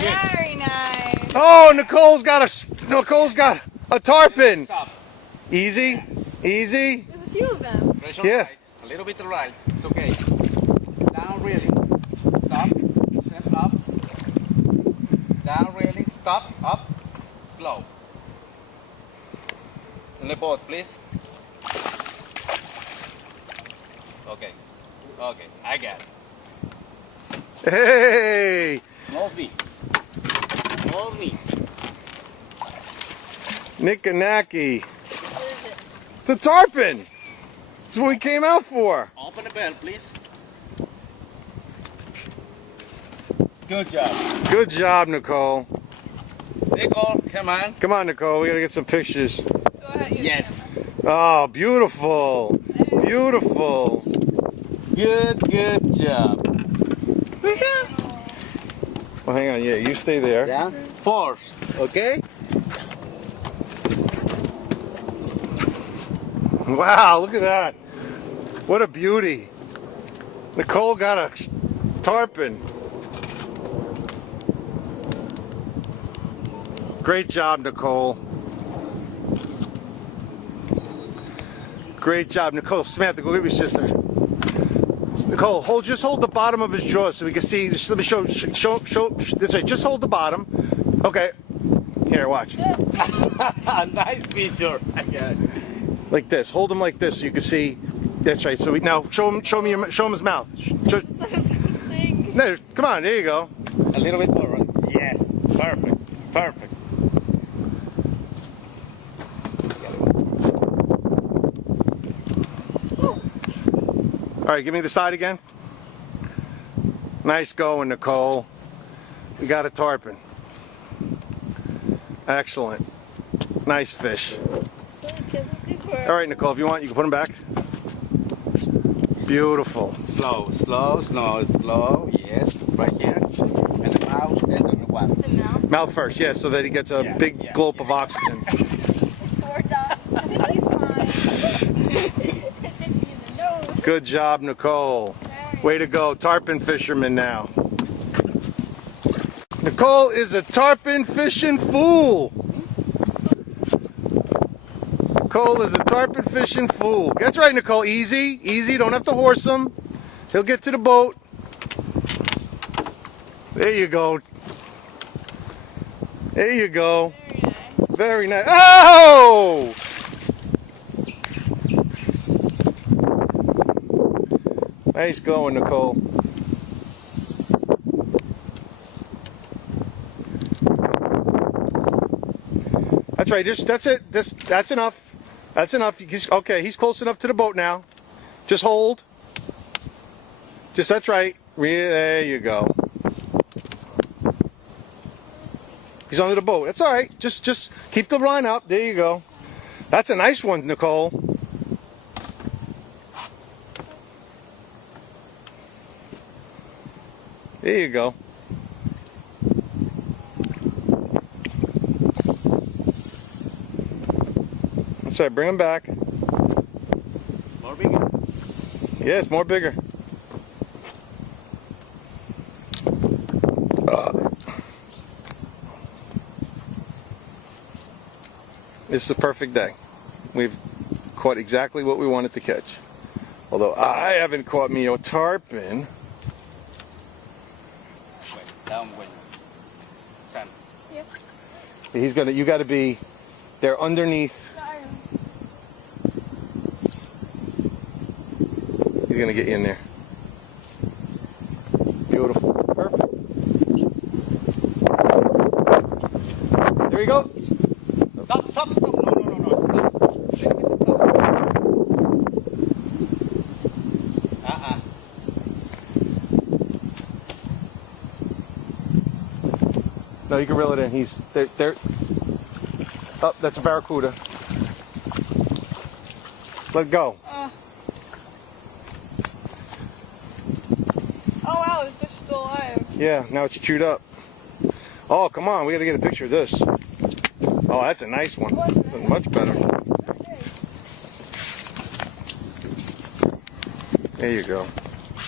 Very nice. Oh, Nicole's got a tarpon. Stop. Easy, easy. There's a few of them. Pressure Yeah. right. A little bit right. It's okay. Down really. Stop. Step up. Down really. Stop. Up. Slow. In the boat, please. Okay. Okay. I got it. Hey, Close me. Close me. Nikanaki. What is it? It's a tarpon. That's what we came out for. Open the bell, please. Good job. Good job, Nicole. Nicole, come on. Come on, Nicole. We gotta get some pictures. So Yes. Oh, beautiful. Beautiful. Good job. Well, hang on. Yeah, you stay there. Down. Force. Okay? Wow, look at that. What a beauty. Nicole got a tarpon. Great job, Nicole. Great job, Nicole. Samantha, go get your sister. Nicole, just hold the bottom of his jaw so we can see. Just let me show this way. Just hold the bottom. Okay. Here, watch. Nice picture. Like this. Hold him like this so you can see. That's right. So now show him his mouth. So disgusting. No, come on. There you go. A little bit more, right? Yes. Perfect. Perfect. All right, give me the side again. Nice going, Nicole. We got a tarpon. Excellent. Nice fish. All right, Nicole, if you want, you can put them back. Beautiful. Slow, slow, slow, slow. Yes, right here. And the mouth and the one. The mouth. Mouth first, yeah, so that he gets a big gulp of oxygen. Four dots. He's fine. Good job, Nicole. Way to go, tarpon fisherman now. Nicole is a tarpon fishing fool. Nicole is a tarpon fishing fool. That's right, Nicole. Easy, easy. Don't have to horse him. He'll get to the boat. There you go. There you go. Very nice. Very nice. Oh! Nice going, Nicole. That's right. That's it. That's enough. That's enough. Okay, he's close enough to the boat now. Just hold. That's right. There you go. He's under the boat. That's all right. Just keep the line up. There you go. That's a nice one, Nicole. There you go. That's right, bring him back. More bigger. Yes, more bigger. This is a perfect day. We've caught exactly what we wanted to catch. Although I haven't caught me a tarpon. Downwind. Sun. Yep. You gotta be there underneath. He's gonna get you in there. Beautiful. Perfect. There you go. Stop, stop, stop. No, stop. Stop. No, you can reel it in. He's there. Oh, that's a barracuda. Let go. Oh wow, this fish is still alive. Yeah, now it's chewed up. Oh, come on, we gotta get a picture of this. Oh, that's a nice one. That's much better. There you go.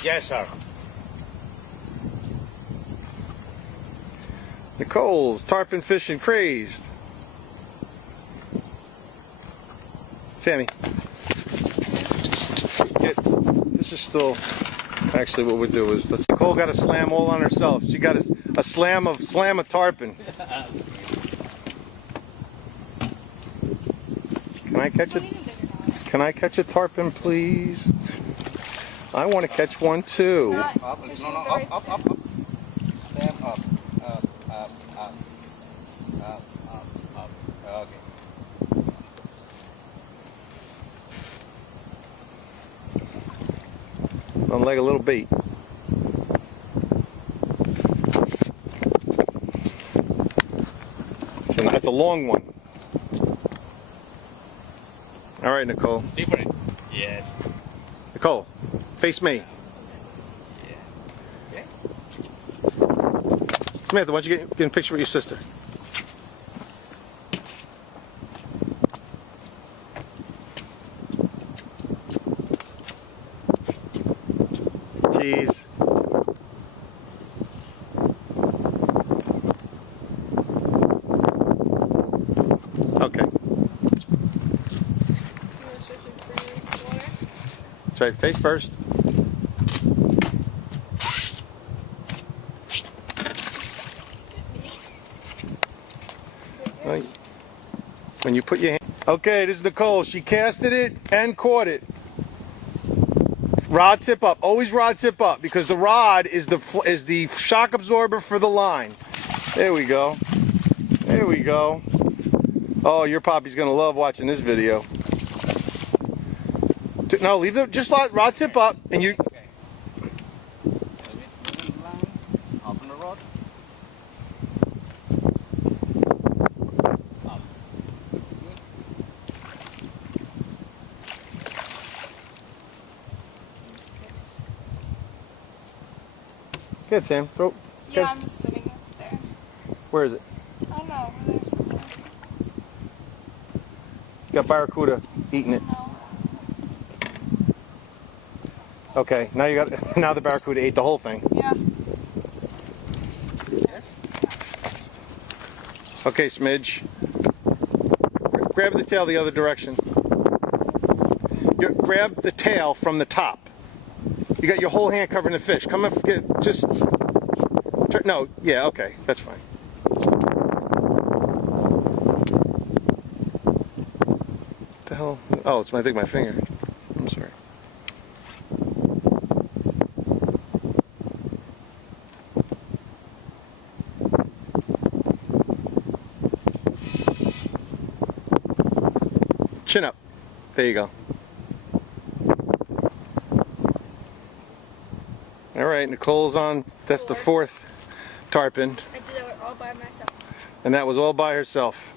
Yes, sir. Nicole's tarpon fishing crazed. Sammy, this is still, actually what we'll do is, Nicole got a slam all on herself. She got a slam of tarpon. Can I catch it? Can I catch a tarpon, please? I want to catch one too. Up. Stand up. Up. Okay. On like a little bait. So that's a long one. All right, Nicole. Different. Yes. Nicole, face me. Yeah. Okay. Samantha, why don't you get a picture with your sister? Cheese. Okay. That's right, face first. Right. When you put your hand. Okay, this is Nicole. She casted it and caught it. Rod tip up. Always rod tip up because the rod is the shock absorber for the line. There we go. There we go. Oh, your poppy's gonna love watching this video. No, leave the just let rod tip up and you. Okay. Open the rod. Up. Good, Sam. Throw. Yeah, I'm just sitting up there. Where is it? I don't know. Over there somewhere. You got barracuda eating it. No. Okay, now you got. Now the barracuda ate the whole thing. Yeah. Yes. Okay, Smidge. Grab the tail the other direction. Grab the tail from the top. You got your whole hand covering the fish. Come and get just. No, yeah, okay, that's fine. What the hell? Oh, it's I think my finger. I'm sorry. Chin up. There you go. All right, Nicole's on. That's the fourth tarpon. I did that all by myself. And that was all by herself.